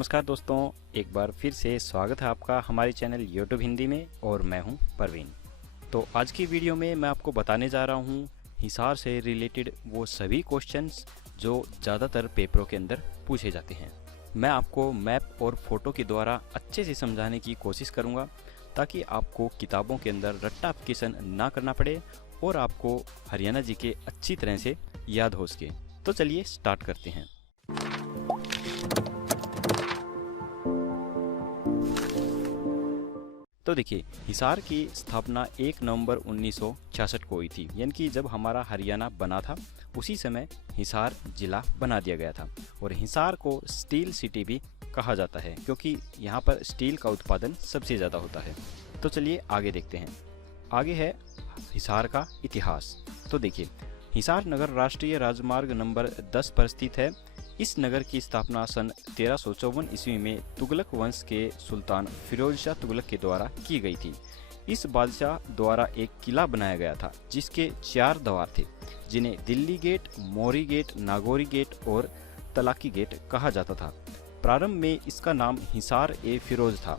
नमस्कार दोस्तों, एक बार फिर से स्वागत है आपका हमारे चैनल यूट्यूब हिंदी में और मैं हूं परवीन। तो आज की वीडियो में मैं आपको बताने जा रहा हूं हिसार से रिलेटेड वो सभी क्वेश्चंस जो ज़्यादातर पेपरों के अंदर पूछे जाते हैं। मैं आपको मैप और फोटो के द्वारा अच्छे से समझाने की कोशिश करूँगा ताकि आपको किताबों के अंदर रट्टाफिकेशन ना करना पड़े और आपको हरियाणा जी के अच्छी तरह से याद हो सके। तो चलिए स्टार्ट करते हैं। तो देखिए, हिसार की स्थापना 1 नवंबर 1966 को हुई थी, यानी कि जब हमारा हरियाणा बना था उसी समय हिसार जिला बना दिया गया था। और हिसार को स्टील सिटी भी कहा जाता है क्योंकि यहाँ पर स्टील का उत्पादन सबसे ज़्यादा होता है। तो चलिए आगे देखते हैं। आगे है हिसार का इतिहास। तो देखिए, हिसार नगर राष्ट्रीय राजमार्ग नंबर 10 पर स्थित है। इस नगर की स्थापना सन 1354 ईस्वी में तुगलक वंश के सुल्तान फिरोज शाह तुगलक के द्वारा की गई थी। इस बादशाह द्वारा एक किला बनाया गया था जिसके 4 द्वार थे, जिन्हें दिल्ली गेट, मोरी गेट, नागौरी गेट और तलाकी गेट कहा जाता था। प्रारंभ में इसका नाम हिसार ए फिरोज था।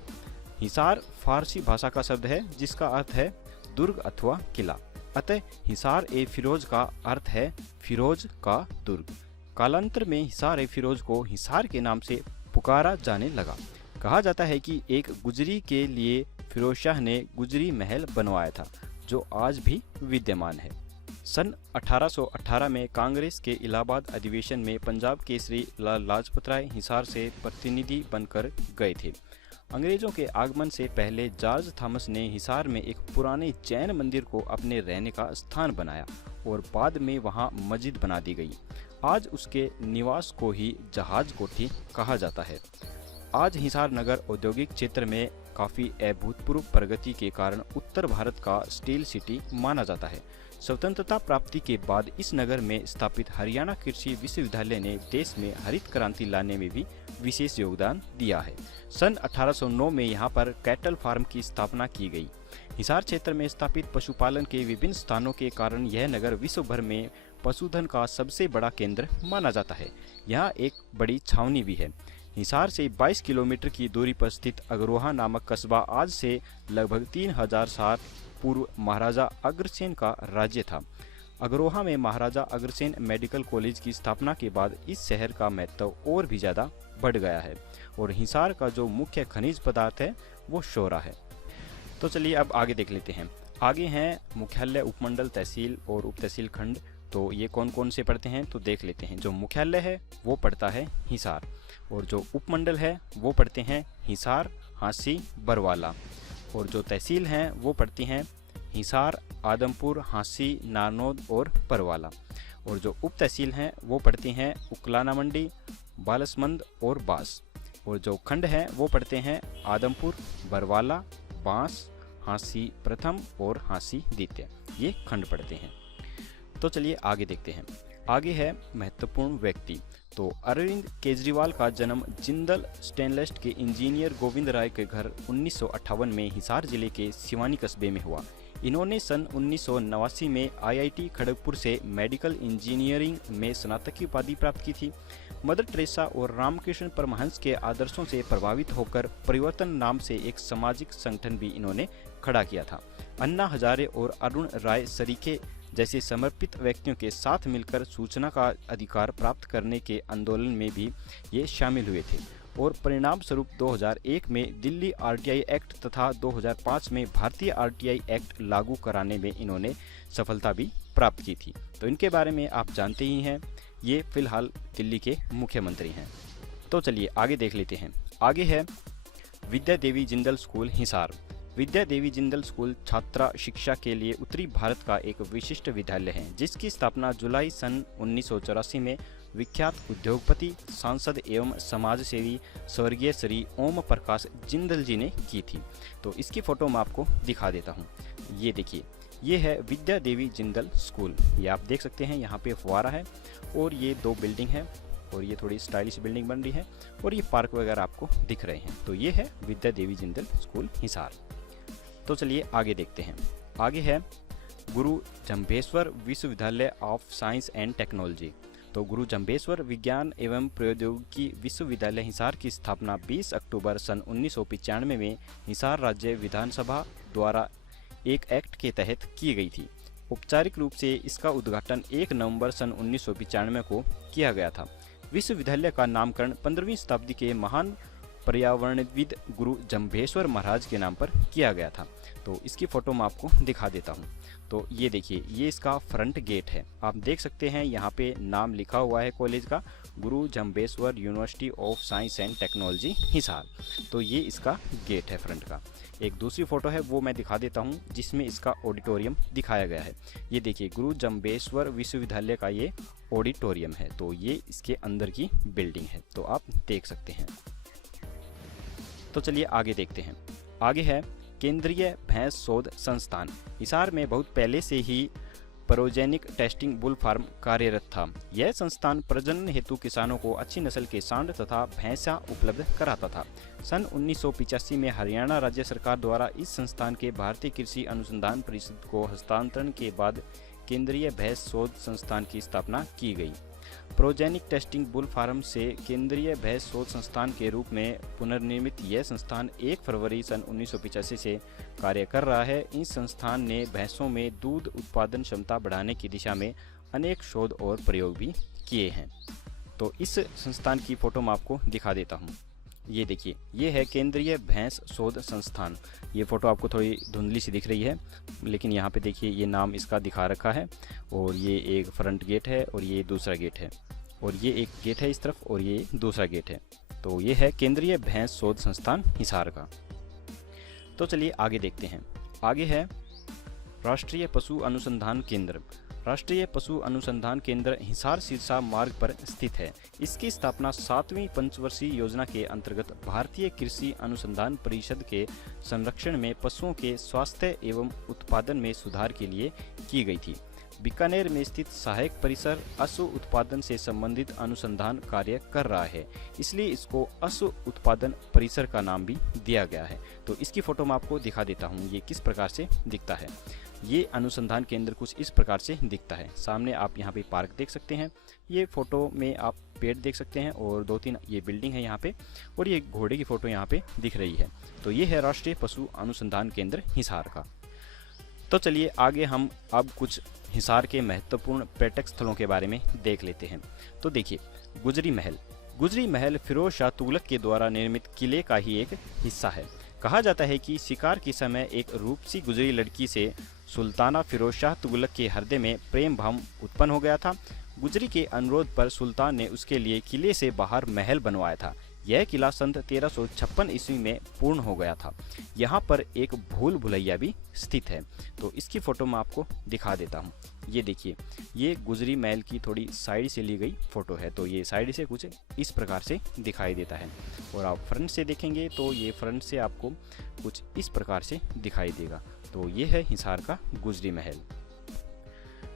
हिसार फारसी भाषा का शब्द है जिसका अर्थ है दुर्ग अथवा किला, अतः हिसार ए फिरोज का अर्थ है फिरोज का दुर्ग। कालांतर में हिसार ए फिरोज को हिसार के नाम से पुकारा जाने लगा। कहा जाता है कि एक गुजरी के लिए फिरोज शाह ने गुजरी महल बनवाया था जो आज भी विद्यमान है। सन 1818 में कांग्रेस के इलाहाबाद अधिवेशन में पंजाब केसरी लाल लाजपत राय हिसार से प्रतिनिधि बनकर गए थे। अंग्रेजों के आगमन से पहले जॉर्ज थॉमस ने हिसार में एक पुराने जैन मंदिर को अपने रहने का स्थान बनाया और बाद में वहां मस्जिद बना दी गई। आज उसके निवास को ही जहाज कोठी कहा जाता है। आज हिसार नगर औद्योगिक क्षेत्र में काफ़ी अभूतपूर्व प्रगति के कारण उत्तर भारत का स्टील सिटी माना जाता है। स्वतंत्रता प्राप्ति के बाद इस नगर में स्थापित हरियाणा कृषि विश्वविद्यालय ने देश में हरित क्रांति लाने में भी विशेष योगदान दिया है। सन 1809 में यहाँ पर कैटल फार्म की स्थापना की गई। हिसार क्षेत्र में स्थापित पशुपालन के विभिन्न स्थानों के कारण यह नगर विश्व भर में पशुधन का सबसे बड़ा केंद्र माना जाता है। यहाँ एक बड़ी छावनी भी है। हिसार से 22 किलोमीटर की दूरी पर स्थित अग्रोहा नामक कस्बा आज से लगभग 3000 साल पूर्व महाराजा अग्रसेन का राज्य था। अग्रोहा में महाराजा अग्रसेन मेडिकल कॉलेज की स्थापना के बाद इस शहर का महत्व और भी ज़्यादा बढ़ गया है और हिसार का जो मुख्य खनिज पदार्थ है वो शोरा है। तो चलिए अब आगे देख लेते हैं। आगे हैं मुख्यालय, उपमंडल, तहसील और उप तहसील खंड। तो ये कौन कौन से पड़ते हैं तो देख लेते हैं। जो मुख्यालय है वो पड़ता है हिसार और जो उपमंडल है वो पड़ते हैं हिसार, हांसी, बरवाला और जो तहसील हैं वो पड़ती हैं हिसार, आदमपुर, हांसी, नारनौद और परवाला और जो उप तहसील हैं वो पड़ती हैं उकलाना मंडी, बालसमंद और बास और जो खंड हैं वो पड़ते हैं आदमपुर, बरवाला, बांस, हांसी प्रथम और हांसी द्वितीय। ये खंड पड़ते हैं। तो चलिए आगे देखते हैं। आगे है महत्वपूर्ण व्यक्ति। तो अरविंद केजरीवाल का जन्म जिंदल स्टेनलेस के इंजीनियर गोविंद राय के घर 1958 में हिसार जिले के सिवानी कस्बे में हुआ। इन्होंने सन 1989 में आईआईटी खड़गपुर से मेडिकल इंजीनियरिंग में स्नातक की उपाधि प्राप्त की थी। मदर टेरेसा और रामकृष्ण परमहंस के आदर्शों से प्रभावित होकर परिवर्तन नाम से एक सामाजिक संगठन भी इन्होंने खड़ा किया था। अन्ना हजारे और अरुण राय सरीखे जैसे समर्पित व्यक्तियों के साथ मिलकर सूचना का अधिकार प्राप्त करने के आंदोलन में भी ये शामिल हुए थे और परिणाम स्वरूप 2001 में दिल्ली आरटीआई एक्ट तथा 2005 में भारतीय आरटीआई एक्ट लागू कराने में इन्होंने सफलता भी प्राप्त की थी। तो इनके बारे में आप जानते ही हैं, ये फिलहाल दिल्ली के मुख्यमंत्री हैं। तो चलिए आगे देख लेते हैं। आगे है विद्या देवी जिंदल स्कूल हिसार। विद्या देवी जिंदल स्कूल छात्रा शिक्षा के लिए उत्तरी भारत का एक विशिष्ट विद्यालय है जिसकी स्थापना जुलाई सन 1984 में विख्यात उद्योगपति, सांसद एवं समाज सेवी स्वर्गीय श्री ओम प्रकाश जिंदल जी ने की थी। तो इसकी फोटो मैं आपको दिखा देता हूँ। ये देखिए, ये है विद्या देवी जिंदल स्कूल। ये आप देख सकते हैं, यहाँ पे फुवारा है और ये 2 बिल्डिंग है और ये थोड़ी स्टाइलिश बिल्डिंग बन रही है और ये पार्क वगैरह आपको दिख रहे हैं। तो ये है विद्या देवी जिंदल स्कूल हिसार। तो चलिए आगे देखते हैं। आगे है गुरु जम्भेश्वर विश्वविद्यालय ऑफ साइंस एंड टेक्नोलॉजी। तो गुरु जम्भेश्वर विज्ञान एवं प्रौद्योगिकी विश्वविद्यालय हिसार की स्थापना 20 अक्टूबर सन 1995 में हिसार राज्य विधानसभा द्वारा एक एक्ट के तहत की गई थी। औपचारिक रूप से इसका उद्घाटन 1 नवंबर सन 1995 को किया गया था। विश्वविद्यालय का नामकरण 15वीं शताब्दी के महान पर्यावरणविद गुरु जम्भेश्वर महाराज के नाम पर किया गया था। तो इसकी फ़ोटो मैं आपको दिखा देता हूँ। तो ये देखिए, ये इसका फ्रंट गेट है। आप देख सकते हैं यहाँ पे नाम लिखा हुआ है कॉलेज का, गुरु Jambheshwar university of science and technology Hisar. तो ये इसका गेट है फ्रंट का। एक दूसरी फ़ोटो है वो मैं दिखा देता हूँ, जिसमें इसका ऑडिटोरियम दिखाया गया है। ये देखिए, गुरु जम्भेश्वर विश्वविद्यालय का ये ऑडिटोरियम है। तो ये इसके अंदर की बिल्डिंग है, तो आप देख सकते हैं। तो चलिए आगे देखते हैं। आगे है केंद्रीय भैंस शोध संस्थान। हिसार में बहुत पहले से ही प्रोजेनिक टेस्टिंग बुल फार्म कार्यरत था। यह संस्थान प्रजनन हेतु किसानों को अच्छी नस्ल के सांड तथा भैंसा उपलब्ध कराता था। सन 1985 में हरियाणा राज्य सरकार द्वारा इस संस्थान के भारतीय कृषि अनुसंधान परिषद को हस्तांतरण के बाद केंद्रीय भैंस शोध संस्थान की स्थापना की गई। प्रोजेनिक टेस्टिंग बुल फार्म से केंद्रीय भैंस शोध संस्थान के रूप में पुनर्निर्मित यह संस्थान 1 फरवरी सन 1985 से कार्य कर रहा है। इस संस्थान ने भैंसों में दूध उत्पादन क्षमता बढ़ाने की दिशा में अनेक शोध और प्रयोग भी किए हैं। तो इस संस्थान की फ़ोटो मैं आपको दिखा देता हूँ। ये देखिए, ये है केंद्रीय भैंस शोध संस्थान। ये फ़ोटो आपको थोड़ी धुंधली सी दिख रही है, लेकिन यहाँ पे देखिए ये नाम इसका दिखा रखा है। और ये एक फ्रंट गेट है और ये दूसरा गेट है, और ये एक गेट है इस तरफ और ये दूसरा गेट है। तो ये है केंद्रीय भैंस शोध संस्थान हिसार का। तो चलिए आगे देखते हैं। आगे है राष्ट्रीय पशु अनुसंधान केंद्र। राष्ट्रीय पशु अनुसंधान केंद्र हिसार सिरसा मार्ग पर स्थित है। इसकी स्थापना 7वीं पंचवर्षीय योजना के अंतर्गत भारतीय कृषि अनुसंधान परिषद के संरक्षण में पशुओं के स्वास्थ्य एवं उत्पादन में सुधार के लिए की गई थी। बीकानेर में स्थित सहायक परिसर अश्व उत्पादन से संबंधित अनुसंधान कार्य कर रहा है, इसलिए इसको अश्व उत्पादन परिसर का नाम भी दिया गया है। तो इसकी फ़ोटो मैं आपको दिखा देता हूँ, ये किस प्रकार से दिखता है। ये अनुसंधान केंद्र कुछ इस प्रकार से दिखता है। सामने आप यहाँ पे पार्क देख सकते हैं, ये फ़ोटो में आप पेड़ देख सकते हैं और 2-3 ये बिल्डिंग है यहाँ पे, और ये घोड़े की फ़ोटो यहाँ पे दिख रही है। तो ये है राष्ट्रीय पशु अनुसंधान केंद्र हिसार का। तो चलिए आगे हम अब कुछ हिसार के महत्वपूर्ण पर्यटक स्थलों के बारे में देख लेते हैं। तो देखिए, गुजरी महल। गुजरी महल फिरोज शाह तुगलक के द्वारा निर्मित किले का ही एक हिस्सा है। कहा जाता है कि शिकार के समय एक रूपसी गुजरी लड़की से सुल्ताना फिरोज शाह तुगलक के हृदय में प्रेम भाव उत्पन्न हो गया था। गुजरी के अनुरोध पर सुल्तान ने उसके लिए किले से बाहर महल बनवाया था। यह किला सन 1356 ईस्वी में पूर्ण हो गया था। यहाँ पर एक भूल भुलैया भी स्थित है। तो इसकी फ़ोटो मैं आपको दिखा देता हूँ। ये देखिए, ये गुजरी महल की थोड़ी साइड से ली गई फ़ोटो है। तो ये साइड से कुछ इस प्रकार से दिखाई देता है, और आप फ्रंट से देखेंगे तो ये फ्रंट से आपको कुछ इस प्रकार से दिखाई देगा। तो ये है हिसार का गुजरी महल।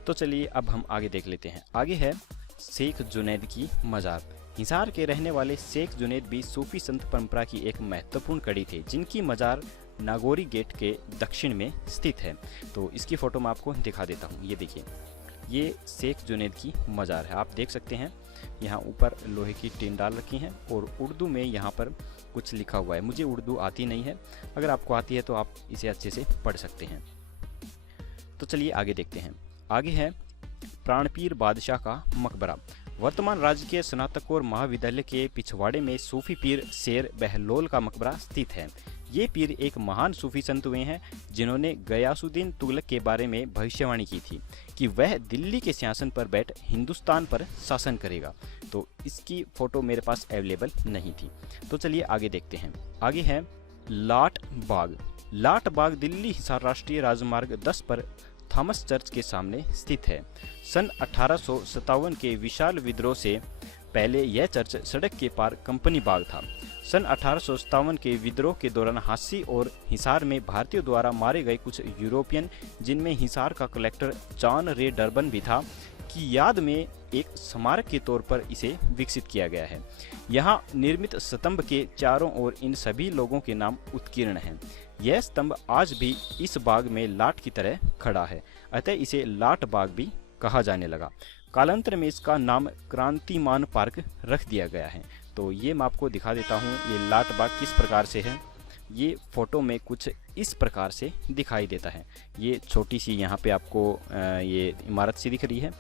तो चलिए अब हम आगे देख लेते हैं। आगे है शेख जुनैद की मज़ार। हिसार के रहने वाले शेख जुनैद भी सूफी संत परंपरा की एक महत्वपूर्ण कड़ी थे, जिनकी मज़ार नागौरी गेट के दक्षिण में स्थित है। तो इसकी फ़ोटो मैं आपको दिखा देता हूँ। ये देखिए, ये शेख जुनैद की मज़ार है। आप देख सकते हैं यहाँ ऊपर लोहे की टीन डाल रखी हैं और उर्दू में यहाँ पर कुछ लिखा हुआ है। मुझे उर्दू आती नहीं है, अगर आपको आती है तो आप इसे अच्छे से पढ़ सकते हैं। तो चलिए आगे देखते हैं। आगे है प्राणपीर बादशाह का मकबरा। वर्तमान राजकीय स्नातकोत्तर महाविद्यालय के पिछवाड़े में सूफी पीर शेर बहलोल का मकबरा स्थित है। ये पीर एक महान सूफी संत हुए हैं, जिन्होंने गयासुद्दीन तुगलक के बारे में भविष्यवाणी की थी कि वह दिल्ली के सिंहासन पर बैठ हिंदुस्तान पर शासन करेगा। तो इसकी फ़ोटो मेरे पास अवेलेबल नहीं थी। तो चलिए आगे देखते हैं। आगे है लाट बाग। लाट बाग दिल्ली हिसार राष्ट्रीय राजमार्ग 10 पर थॉमस चर्च के सामने स्थित है। सन 1857 के विशाल विद्रोह से पहले यह चर्च सड़क के पार कंपनी बाग था। सन 1857 के विद्रोह के दौरान हांसी और हिसार में भारतीयों द्वारा मारे गए कुछ यूरोपियन, जिनमें हिसार का कलेक्टर जॉन रे डर्बन भी था, की याद में एक स्मारक के तौर पर इसे विकसित किया गया है। यहाँ निर्मित स्तंभ के चारों ओर इन सभी लोगों के नाम उत्कीर्ण हैं। यह स्तंभ आज भी इस बाग में लाट की तरह खड़ा है, अतः इसे लाट बाग भी कहा जाने लगा। कालांतर में इसका नाम क्रांतिमान पार्क रख दिया गया है। तो ये मैं आपको दिखा देता हूँ ये लाट बाग किस प्रकार से है। ये फ़ोटो में कुछ इस प्रकार से दिखाई देता है। ये छोटी सी यहाँ पे आपको ये इमारत सी दिख रही है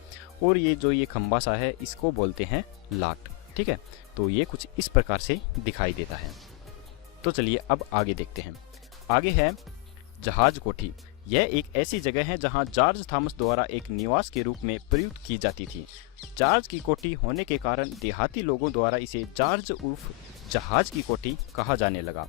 और ये जो ये खंबा सा है इसको बोलते हैं लाट, ठीक है। तो ये कुछ इस प्रकार से दिखाई देता है। तो चलिए अब आगे देखते हैं। आगे है जहाज कोठी। यह एक ऐसी जगह है जहां जॉर्ज थॉमस द्वारा एक निवास के रूप में प्रयुक्त की जाती थी। जॉर्ज की कोठी होने के कारण देहाती लोगों द्वारा इसे जॉर्ज उर्फ जहाज की कोठी कहा जाने लगा।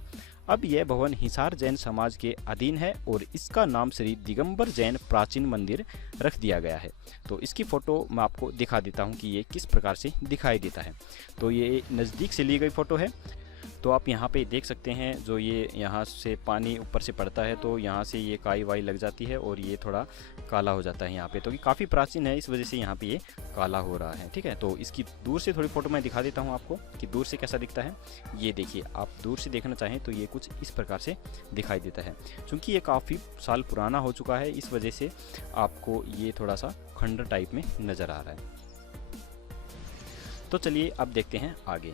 अब यह भवन हिसार जैन समाज के अधीन है और इसका नाम श्री दिगंबर जैन प्राचीन मंदिर रख दिया गया है। तो इसकी फ़ोटो मैं आपको दिखा देता हूँ कि ये किस प्रकार से दिखाई देता है। तो ये नज़दीक से ली गई फ़ोटो है। तो आप यहाँ पे देख सकते हैं जो ये यहाँ से पानी ऊपर से पड़ता है तो यहाँ से ये काई वाई लग जाती है और ये थोड़ा काला हो जाता है यहाँ पे। तो ये काफ़ी प्राचीन है, इस वजह से यहाँ पे ये काला हो रहा है, ठीक है। तो इसकी दूर से थोड़ी फ़ोटो मैं दिखा देता हूँ आपको कि दूर से कैसा दिखता है। ये देखिए, आप दूर से देखना चाहें तो ये कुछ इस प्रकार से दिखाई देता है। चूँकि ये काफ़ी साल पुराना हो चुका है इस वजह से आपको ये थोड़ा सा खंडर टाइप में नज़र आ रहा है। तो चलिए अब देखते हैं आगे।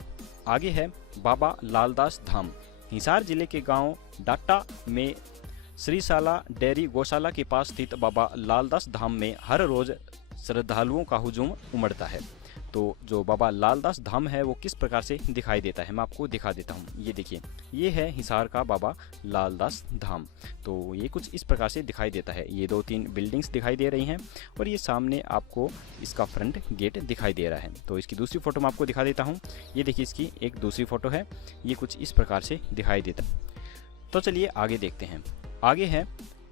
आगे है बाबा लालदास धाम। हिसार जिले के गांव डाटा में श्रीशाला डेयरी गौशाला के पास स्थित बाबा लालदास धाम में हर रोज श्रद्धालुओं का हुजूम उमड़ता है। तो जो बाबा लालदास धाम है वो किस प्रकार से दिखाई देता है मैं आपको दिखा देता हूँ। ये देखिए, ये है हिसार का बाबा लालदास धाम। तो ये कुछ इस प्रकार से दिखाई देता है। ये 2-3 बिल्डिंग्स दिखाई दे रही हैं और ये सामने आपको इसका फ्रंट गेट दिखाई दे रहा है। तो इसकी दूसरी फ़ोटो मैं आपको दिखा देता हूँ। ये देखिए, इसकी एक दूसरी फ़ोटो है। ये कुछ इस प्रकार से दिखाई देता है। तो चलिए आगे देखते हैं। आगे है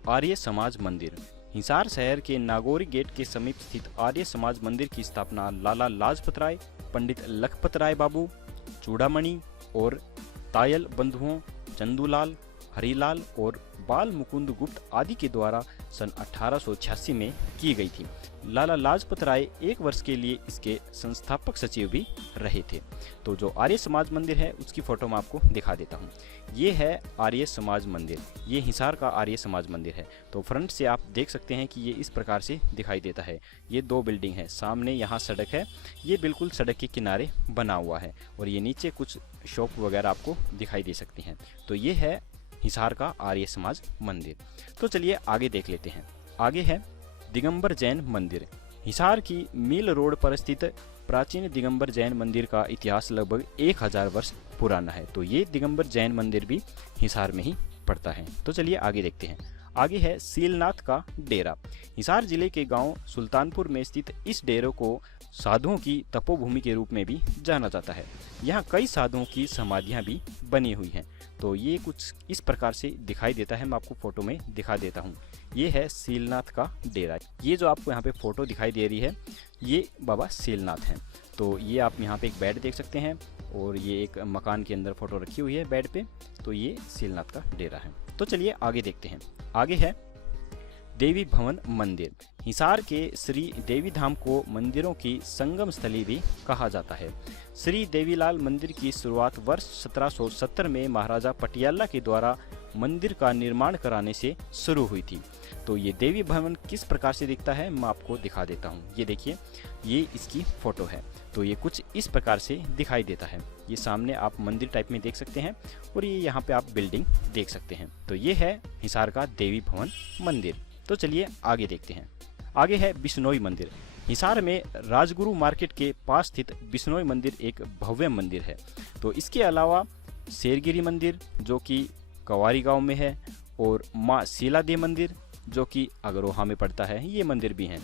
आर्य समाज मंदिर। हिसार शहर के नागौरी गेट के समीप स्थित आर्य समाज मंदिर की स्थापना लाला लाजपत राय, पंडित लखपत राय बाबू, चूड़ामणि और तायल बंधुओं चंदूलाल, हरिलाल और बाल मुकुंद गुप्त आदि के द्वारा सन 1886 में की गई थी। लाला लाजपत राय 1 वर्ष के लिए इसके संस्थापक सचिव भी रहे थे। तो जो आर्य समाज मंदिर है उसकी फ़ोटो मैं आपको दिखा देता हूँ। ये है आर्य समाज मंदिर, ये हिसार का आर्य समाज मंदिर है। तो फ्रंट से आप देख सकते हैं कि ये इस प्रकार से दिखाई देता है। ये 2 बिल्डिंग है, सामने यहाँ सड़क है, ये बिल्कुल सड़क के किनारे बना हुआ है और ये नीचे कुछ शॉप वगैरह आपको दिखाई दे सकती हैं। तो ये है हिसार का आर्य समाज मंदिर। तो चलिए आगे देख लेते हैं। आगे है दिगंबर जैन मंदिर। हिसार की मिल रोड पर स्थित प्राचीन दिगंबर जैन मंदिर का इतिहास लगभग 1000 वर्ष पुराना है। तो ये दिगंबर जैन मंदिर भी हिसार में ही पड़ता है। तो चलिए आगे देखते हैं। आगे है सीलनाथ का डेरा। हिसार जिले के गांव सुल्तानपुर में स्थित इस डेरे को साधुओं की तपोभूमि के रूप में भी जाना जाता है। यहाँ कई साधुओं की समाधियाँ भी बनी हुई हैं। तो ये कुछ इस प्रकार से दिखाई देता है, मैं आपको फ़ोटो में दिखा देता हूँ। ये है सीलनाथ का डेरा। ये जो आपको यहाँ पे फ़ोटो दिखाई दे रही है ये बाबा सीलनाथ हैं। तो ये आप यहाँ पे एक बेड देख सकते हैं और ये एक मकान के अंदर फ़ोटो रखी हुई है बेड पे। तो ये सीलनाथ का डेरा है। तो चलिए आगे देखते हैं। आगे है देवी भवन मंदिर। हिसार के श्री देवी धाम को मंदिरों की संगम स्थली भी कहा जाता है। श्री देवीलाल मंदिर की शुरुआत वर्ष 1770 में महाराजा पटियाला के द्वारा मंदिर का निर्माण कराने से शुरू हुई थी। तो ये देवी भवन किस प्रकार से दिखता है मैं आपको दिखा देता हूँ। ये देखिए, ये इसकी फ़ोटो है। तो ये कुछ इस प्रकार से दिखाई देता है। ये सामने आप मंदिर टाइप में देख सकते हैं और ये यहाँ पे आप बिल्डिंग देख सकते हैं। तो ये है हिसार का देवी भवन मंदिर। तो चलिए आगे देखते हैं। आगे है बिश्नोई मंदिर। हिसार में राजगुरु मार्केट के पास स्थित बिश्नोई मंदिर एक भव्य मंदिर है। तो इसके अलावा शेरगिरी मंदिर जो कि कवारी गांव में है और माँ शीला देवी मंदिर जो कि अगरोहा में पड़ता है, ये मंदिर भी हैं।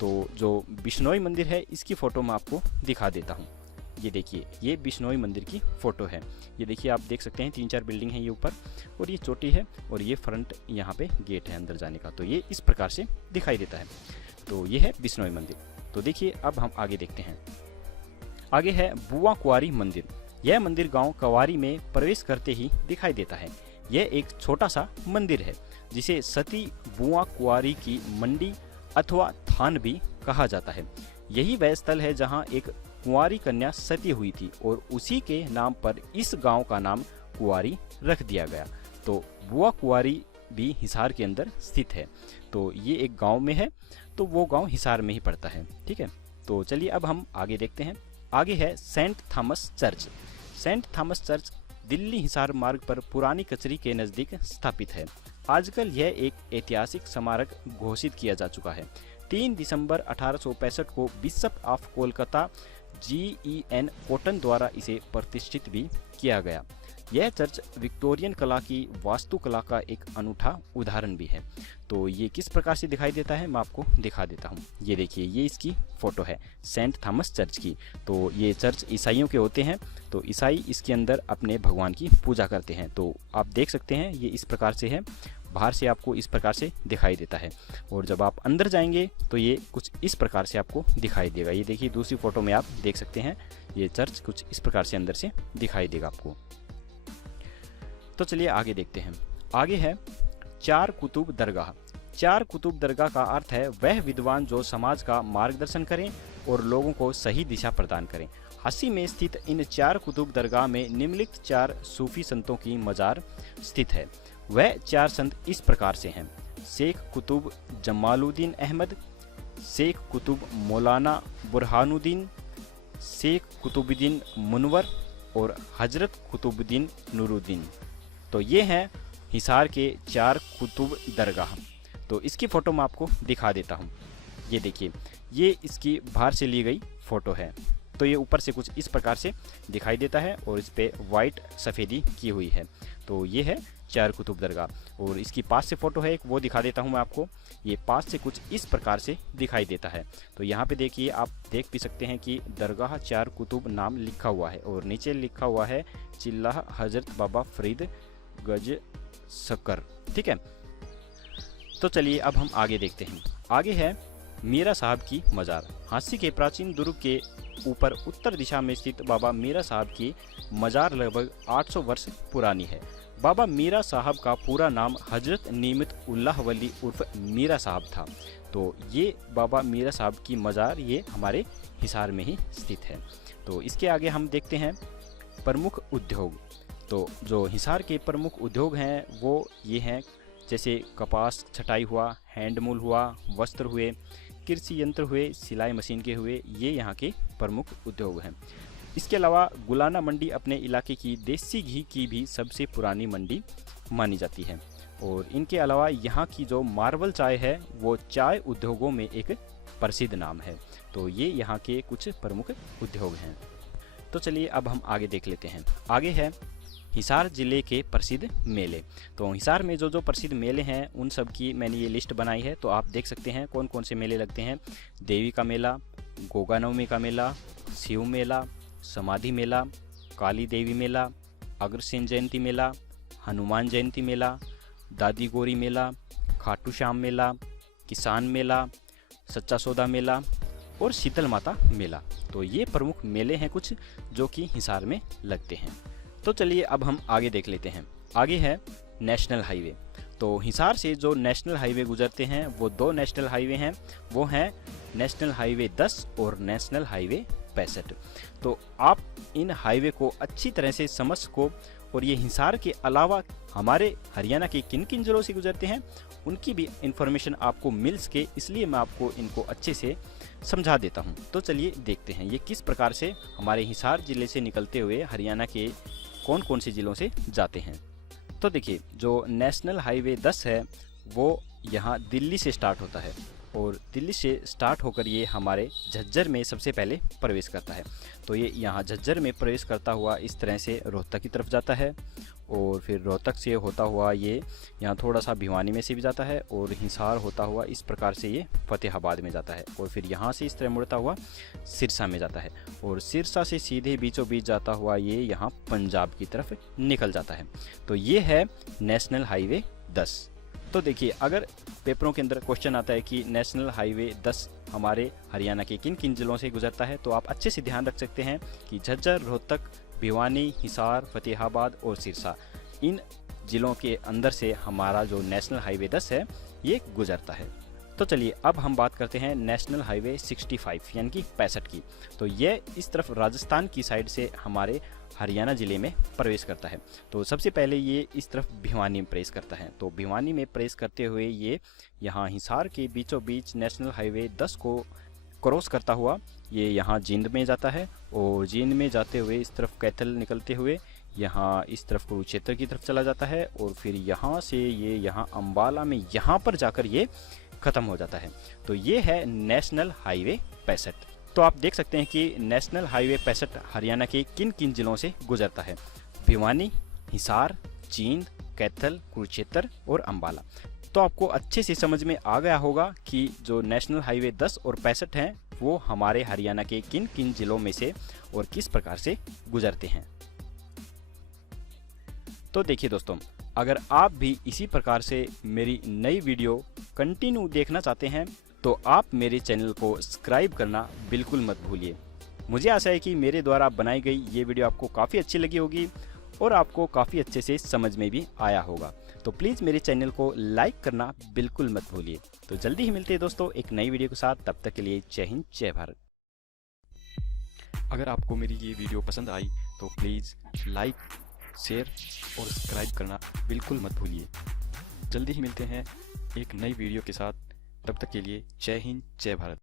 तो जो बिश्नोई मंदिर है इसकी फ़ोटो मैं आपको दिखा देता हूँ। ये देखिए, ये बिश्नोई मंदिर की फ़ोटो है। ये देखिए, आप देख सकते हैं 3-4 बिल्डिंग है ये ऊपर और ये चोटी है और ये फ्रंट यहाँ पे गेट है अंदर जाने का। तो ये इस प्रकार से दिखाई देता है। तो ये है बिश्नोई मंदिर। तो देखिए अब हम आगे देखते हैं। आगे है बुआ कुआरी मंदिर। यह मंदिर गांव कवारी में प्रवेश करते ही दिखाई देता है। यह एक छोटा सा मंदिर है जिसे सती बुआ कुआरी की मंडी अथवा थान भी कहा जाता है। यही वह स्थल है जहां एक कुंवारी कन्या सती हुई थी और उसी के नाम पर इस गांव का नाम कुआरी रख दिया गया। तो बुआ कुआरी भी हिसार के अंदर स्थित है। तो ये एक गांव में है, तो वो गांव हिसार में ही पड़ता है, ठीक है। तो चलिए अब हम आगे देखते हैं। आगे है Saint Thomas church. Saint Thomas church Delhi Hisar मार्ग पर पुरानी कचहरी के नज़दीक स्थापित है। आजकल यह एक ऐतिहासिक स्मारक घोषित किया जा चुका है। 3 दिसंबर 1865 को bishop of Kolkata GEN cotton द्वारा इसे प्रतिष्ठित भी किया गया। यह चर्च विक्टोरियन कला की वास्तुकला का एक अनूठा उदाहरण भी है। तो ये किस प्रकार से दिखाई देता है मैं आपको दिखा देता हूँ। ये देखिए, ये इसकी फ़ोटो है सेंट थॉमस चर्च की। तो ये चर्च ईसाइयों के होते हैं, तो ईसाई इसके अंदर अपने भगवान की पूजा करते हैं। तो आप देख सकते हैं ये इस प्रकार से है, बाहर से आपको इस प्रकार से दिखाई देता है, और जब आप अंदर जाएंगे तो ये कुछ इस प्रकार से आपको दिखाई देगा। ये देखिए दूसरी फ़ोटो में आप देख सकते हैं, ये चर्च कुछ इस प्रकार से अंदर से दिखाई देगा आपको। तो चलिए आगे देखते हैं। आगे है चार कुतुब दरगाह। चार कुतुब दरगाह का अर्थ है वह विद्वान जो समाज का मार्गदर्शन करें और लोगों को सही दिशा प्रदान करें। हसी में स्थित इन चार कुतुब दरगाह में निम्नलिखित 4 सूफी संतों की मजार स्थित है। वह 4 संत इस प्रकार से हैं: शेख कुतुब जमालुद्दीन अहमद, शेख कुतुब मौलाना बुरहानुद्दीन, शेख कुतुबुद्दीन मुनवर और हजरत कुतुबुद्दीन नूरुद्दीन। तो ये हैं हिसार के 4 कुतुब दरगाह। तो इसकी फ़ोटो मैं आपको दिखा देता हूँ। ये देखिए, ये इसकी बाहर से ली गई फ़ोटो है। तो ये ऊपर से कुछ इस प्रकार से दिखाई देता है और इस पे वाइट सफ़ेदी की हुई है। तो ये है 4 कुतुब दरगाह। और इसकी पास से फ़ोटो है एक, वो दिखा देता हूँ मैं आपको। ये पास से कुछ इस प्रकार से दिखाई देता है। तो यहाँ पे देखिए, आप देख भी सकते हैं कि दरगाह 4 कुतुब नाम लिखा हुआ है और नीचे लिखा हुआ है चिल्लाह हजरत बाबा फरीद गज सकर। ठीक है, तो चलिए अब हम आगे देखते हैं। आगे है मीरा साहब की मजार। झांसी के प्राचीन दुर्ग के ऊपर उत्तर दिशा में स्थित बाबा मीरा साहब की मजार लगभग 800 वर्ष पुरानी है। बाबा मीरा साहब का पूरा नाम हजरत नियमत उल्लाह वली उर्फ मीरा साहब था। तो ये बाबा मीरा साहब की मजार ये हमारे हिसार में ही स्थित है। तो इसके आगे हम देखते हैं प्रमुख उद्योग। तो जो हिसार के प्रमुख उद्योग हैं वो ये हैं, जैसे कपास छटाई हुआ, हैंडमूल हुआ, वस्त्र हुए, कृषि यंत्र हुए, सिलाई मशीन के हुए, ये यहाँ के प्रमुख उद्योग हैं। इसके अलावा गुलाना मंडी अपने इलाके की देसी घी की भी सबसे पुरानी मंडी मानी जाती है। और इनके अलावा यहाँ की जो मार्बल चाय है वो चाय उद्योगों में एक प्रसिद्ध नाम है। तो ये यहाँ के कुछ प्रमुख उद्योग हैं। तो चलिए अब हम आगे देख लेते हैं। आगे है हिसार ज़िले के प्रसिद्ध मेले। तो हिसार में जो प्रसिद्ध मेले हैं उन सब की मैंने ये लिस्ट बनाई है। तो आप देख सकते हैं कौन कौन से मेले लगते हैं। देवी का मेला, गोगा नवमी का मेला, शिव मेला, समाधि मेला, काली देवी मेला, अग्रसेन जयंती मेला, हनुमान जयंती मेला, दादी गौरी मेला, खाटू श्याम मेला, किसान मेला, सच्चा सौदा मेला और शीतल माता मेला। तो ये प्रमुख मेले हैं कुछ जो कि हिसार में लगते हैं। तो चलिए अब हम आगे देख लेते हैं। आगे है नेशनल हाईवे। तो हिसार से जो नेशनल हाईवे गुजरते हैं वो 2 नेशनल हाईवे हैं, वो हैं नेशनल हाईवे 10 और नेशनल हाईवे 65। तो आप इन हाईवे को अच्छी तरह से समझ सको और ये हिसार के अलावा हमारे हरियाणा के किन किन जिलों से गुजरते हैं उनकी भी इंफॉर्मेशन आपको मिल सके, इसलिए मैं आपको इनको अच्छे से समझा देता हूं। तो चलिए देखते हैं ये किस प्रकार से हमारे हिसार ज़िले से निकलते हुए हरियाणा के कौन कौन से ज़िलों से जाते हैं। तो देखिए, जो नेशनल हाईवे 10 है वो यहाँ दिल्ली से स्टार्ट होता है और दिल्ली से स्टार्ट होकर ये हमारे झज्जर में सबसे पहले प्रवेश करता है। तो ये यहाँ झज्जर में प्रवेश करता हुआ इस तरह से रोहतक की तरफ जाता है और फिर रोहतक से होता हुआ ये यहाँ थोड़ा सा भिवानी में से भी जाता है और हिसार होता हुआ इस प्रकार से ये फतेहाबाद में जाता है और फिर यहाँ से इस तरह मुड़ता हुआ सिरसा में जाता है और सिरसा से सीधे बीचों बीच जाता हुआ ये यहाँ पंजाब की तरफ निकल जाता है। तो ये है नेशनल हाईवे 10। तो देखिए, अगर पेपरों के अंदर क्वेश्चन आता है कि नेशनल हाईवे 10 हमारे हरियाणा के किन किन ज़िलों से गुजरता है, तो आप अच्छे से ध्यान रख सकते हैं कि झज्जर, रोहतक, भिवानी, हिसार, फतेहाबाद और सिरसा, इन ज़िलों के अंदर से हमारा जो नेशनल हाईवे 10 है ये गुजरता है। तो चलिए अब हम बात करते हैं नेशनल हाईवे 65 यानी कि 65 की। तो ये इस तरफ राजस्थान की साइड से हमारे हरियाणा ज़िले में प्रवेश करता है। तो सबसे पहले ये इस तरफ भिवानी में प्रवेश करता है। तो भिवानी में प्रवेश करते हुए ये यहाँ हिसार के बीचों बीच नेशनल हाईवे 10 को क्रॉस करता हुआ ये यहाँ जींद में जाता है और जींद में जाते हुए इस तरफ कैथल निकलते हुए यहाँ इस तरफ कुरुक्षेत्र की तरफ चला जाता है और फिर यहाँ से ये यहाँ अम्बाला में यहाँ पर जाकर ये ख़त्म हो जाता है। तो ये है नेशनल हाईवे 65। तो आप देख सकते हैं कि नेशनल हाईवे 65 हरियाणा के किन किन ज़िलों से गुजरता है। भिवानी, हिसार, जींद, कैथल, कुरुक्षेत्र और अम्बाला। तो आपको अच्छे से समझ में आ गया होगा कि जो नेशनल हाईवे 10 और 65 हैं वो हमारे हरियाणा के किन किन ज़िलों में से और किस प्रकार से गुजरते हैं। तो देखिए दोस्तों, अगर आप भी इसी प्रकार से मेरी नई वीडियो कंटिन्यू देखना चाहते हैं तो आप मेरे चैनल को सब्सक्राइब करना बिल्कुल मत भूलिए। मुझे आशा है कि मेरे द्वारा बनाई गई ये वीडियो आपको काफ़ी अच्छी लगी होगी और आपको काफ़ी अच्छे से समझ में भी आया होगा। तो प्लीज़ मेरे चैनल को लाइक करना बिल्कुल मत भूलिए। तो जल्दी ही मिलते हैं दोस्तों एक नई वीडियो के साथ। तब तक के लिए जय हिंद, जय भारत। अगर आपको मेरी ये वीडियो पसंद आई तो प्लीज़ लाइक, शेयर और सब्सक्राइब करना बिल्कुल मत भूलिए। जल्दी ही मिलते हैं एक नई वीडियो के साथ। तब तक के लिए जय हिंद, जय भारत।